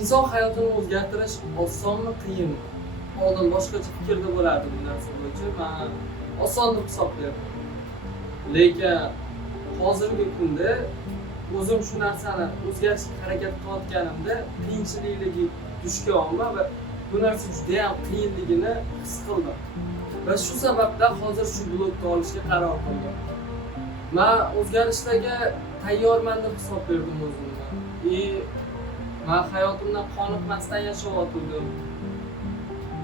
inson hayotini o'zgartirish osonmi, qiyinmi? Oldin boshqacha fikrda bo'lardim bu narsa bo'yicha. Men oson deb hisoblayapman. Lekin hozirgi kunda o'zim shu narsani o'zgartirishga harakat qilayotganimda qiyinchiliklarga duch kelyapman va bu narsa juda ham qiyinligini his qildim. Va shu sababdan hozir shu blogni olishga qaror qildim. Men o'zgarishlarga tayyorman deb hisob berdim o'zimni. Men hayotimdan qoniqmasdan yashayotgandim.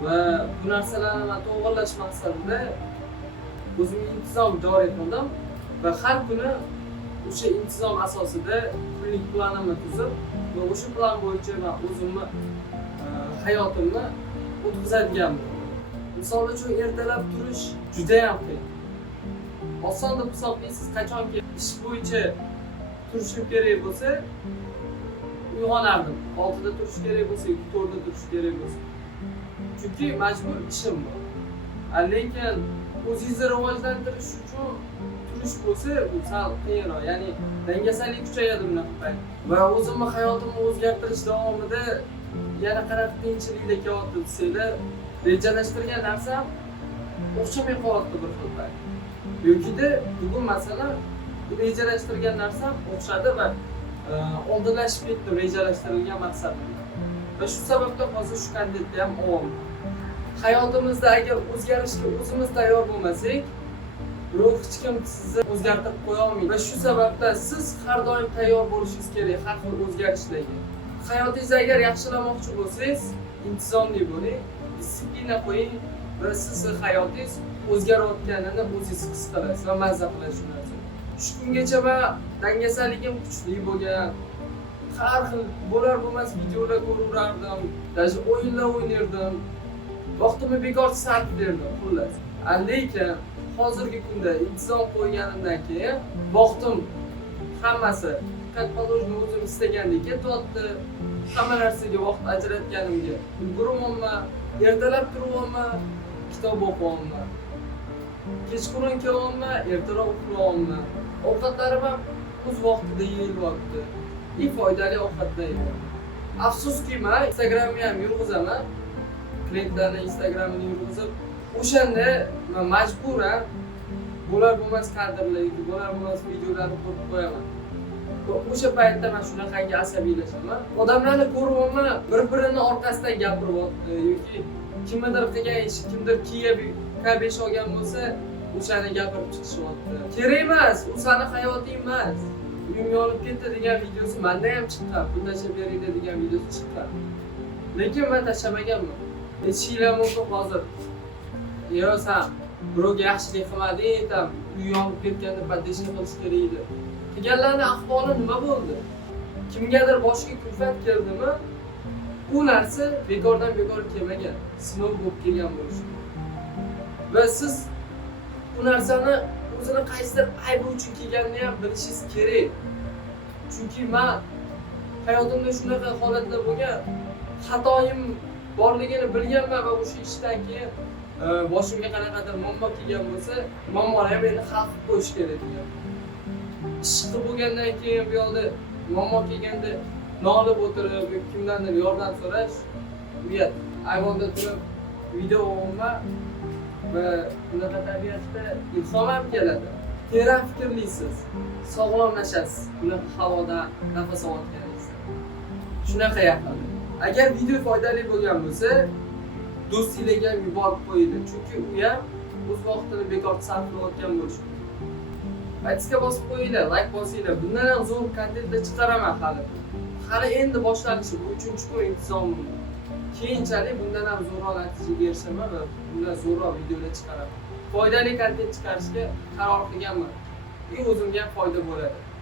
Va bu narsalarni men to'g'rilash maqsadida o'zimga intizom joriy qildim va har kuni o'sha intizom asosida kunlik planimni tuzib va o'sha plan bo'yicha men o'zimni hayotimni o'tkazadiganman. Misol uchun ertalab turish juda ham qiyin. Oson deb hisoblaysiz, qachonki ish bo'yicha turishim kerak bo'lsa, uyg'onardim. 6 da turish kerak bo'lsa, 4 da turish kerak bo'lsa. Chunki majbur ishim bor. Lekin o'zingizni rivojlantirish uchun turish bo'lsa, bu sal qiyinroq. Ya'ni dangasalik kuchayadi bunaqa payt. Va o'zimni hayotimni o'zgartirish davomida yana qanaqa qiyinchiliklar kelyapti desanglar, rejalashtirgan narsam o'xshamay qolyapti bir xil payt. Yo'kida bugun masalan rejalashtirgan narsam o'xshadi va oldinlashib ketdi rejalashtirilgan maqsadim. Va shu sababdan hozir shu kontentni ham olyapman. Hayotimizda agar o'zgarishga o'zimiz tayyor bo'lmasak, birov hech kim sizni o'zgartirib qo'ya olmaydi. Va shu sababdan siz har doim tayyor bo'lishingiz kerak har xil o'zgarishlarga. Hayotingizni agar yaxshilamoqchi bo'lsangiz, intizomli bo'ling, disiplina qo'ying va sizni hayotingiz o'zgarayotganini o'zingiz his qilasiz va mazza qilasiz shu narsani. Shu kungacha men dangasaligim kuchli bo'lgan, har xil bo'lar bo'lmas videolar ko'raverardim, даже o'yinlar o'ynardim. Vaqtimni bekor sarf berdim xullas. Lekin hozirgi kunda intizom qo'yganimdan keyin vaqtim hammasi qatqalojni o'zim istagandek ketyapti. Hamma narsaga vaqt ajratganimga ulguryapman, ertalab turyapman, kitob o'qiyapman. Kechqurun kelyapman, ertaroq uxlayapman. Ovqatlarim ham o'z vaqtida yeyilyapti. Foydali ovqatlar yeyapman. Afsuski men Instagramni ham yurg'izaman. Klientlarning Instagramini yurg'izib, o'shanda men majburan bo'lar bo'lmas kadrlarni, bo'lar bo'lmas videolarni ko'rib qo'yaman. O'sha paytda men shunaqangi asabiylashaman. Odamlarni ko'ryapman, bir-birini orqasidan gapiryapti yoki kimdir qilgan ish, kimdir kiyib kabesh olgan bo'lsa, o'shani gapirib chiqishyapti. Kerak emas, u seni hayoting emas. Uyim yonib ketdi degan videosi menda ham chiqqan, pul tashlab beringlar degan videosi chiqqan. Lekin men tashlamaganman. Necha yillar bo'ldi hozir. Yo, sen birovga yaxshilik qilmading, tam uy yonib ketganda podдержка qilish kerak edi. Qilganlarning ahvoli nima bo'ldi? Kimgadir boshiga kulfat keldimi? U narsa bekordan bekor kelmagan, sinov bo'lib kelgan bo'lishi. Va siz u narsani o'zini qaysidir aybi uchun kelganini ham bilishingiz kerak. Chunki men hayotimda shunaqa holatlar bo'lgan, xatoyim borligini bilganman va o'sha ishdan keyin boshimga qanaqadir muammo kelgan bo'lsa, muammoni ham endi hal qilib qo'yish kerak degan. Ish qilib bo'lgandan keyin bu yoqda muammo kelganda nolib o'tirib, kimdandir yordam so'rash uyat. Ayvonda turib video o'qiyman va bunaqa tabiatda ilhom ham keladi. Teran fikrlisiz, sog'lomlashasiz bunaqa havoda nafas olayotganingizda. Shunaqa yaqin. Agar video foydali bo'lgan bo'lsa, do'stingizga ham yuborib qo'ying, chunki u ham o'z vaqtini bekor sarflayotgan bo'lishi mumkin. Like bosib qo'yinglar, like bosinglar. Bundan ham zo'r kontentlar chiqaraman hali. Hali endi boshlanishi, bu 3-kun intizomim. Keyinchalik bundan ham zo'rroq natijaga erishaman va bundan zo'rroq videolar chiqaraman. Foydali kontent chiqarishga qaror qilganman. O'zimga ham foyda bo'ladi.